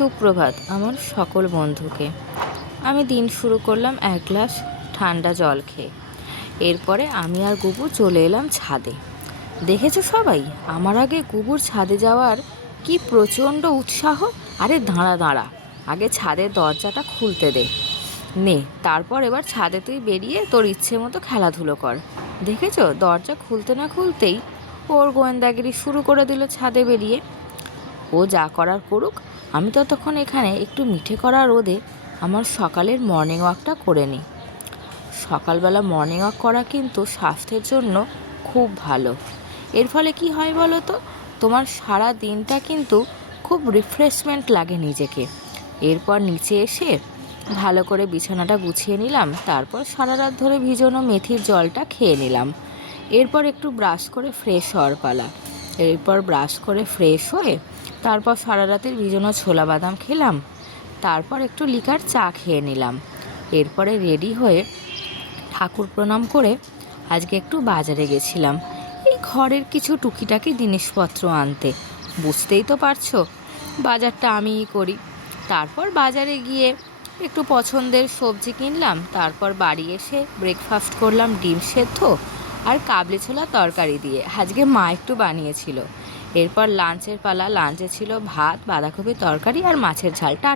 সুপ্রভাত আমার সকল বন্ধুকে। আমি দিন শুরু করলাম এক গ্লাস ঠান্ডা জল খেয়ে। এরপরে আমি আর গুবু চলে এলাম ছাদে। দেখেছো সবাই, আমার আগে গুবুর ছাদে যাওয়ার কি প্রচণ্ড উৎসাহ। আরে দাঁড়া দাঁড়া, আগে ছাদের দরজাটা খুলতে দে। নে, তারপর এবার ছাদে তুই বেরিয়ে তোর ইচ্ছে মতো খেলাধুলো কর। দেখেছো, দরজা খুলতে না খুলতেই ওর গোয়েন্দাগিরি শুরু করে দিল ছাদে বেরিয়ে। ও যা করার করুক, আমি ততক্ষণ এখানে একটু মিঠে করা রোদে আমার সকালের মর্নিং ওয়াকটা করে নিই। সকালবেলা মর্নিং ওয়াক করা কিন্তু স্বাস্থ্যের জন্য খুব ভালো। এর ফলে কি হয় বলো তো, তোমার সারা দিনটা কিন্তু খুব রিফ্রেশমেন্ট লাগে নিজেকে। এরপর নিচে এসে ভালো করে বিছানাটা গুছিয়ে নিলাম, তারপর সারা রাত ধরে ভিজানো মেথির জলটা খেয়ে নিলাম। এরপর একটু ব্রাশ করে ফ্রেশ হওয়ার পালা। এরপর ব্রাশ করে ফ্রেশ হয়ে তারপর সারা রাতের ভিজানো ছোলা বাদাম খেলাম, তারপর একটু লিকার চা খেয়ে নিলাম। এরপরে রেডি হয়ে ঠাকুর প্রণাম করে আজকে একটু বাজারে গেছিলাম এই ঘরের কিছু টুকিটাকি জিনিসপত্র আনতে। বুঝতেই তো পারছো, বাজারটা আমিই করি। তারপর বাজারে গিয়ে একটু পছন্দের সবজি কিনলাম, তারপর বাড়ি এসে ব্রেকফাস্ট করলাম ডিম সেদ্ধ আর কাবলি ছোলা তরকারি দিয়ে। আজকে মা একটু বানিয়েছিল। এরপর লাঞ্চের পালা। লাঞ্চে ছিল ভাত, বাঁধাকপি তরকারি আর মাছের ঝালটা।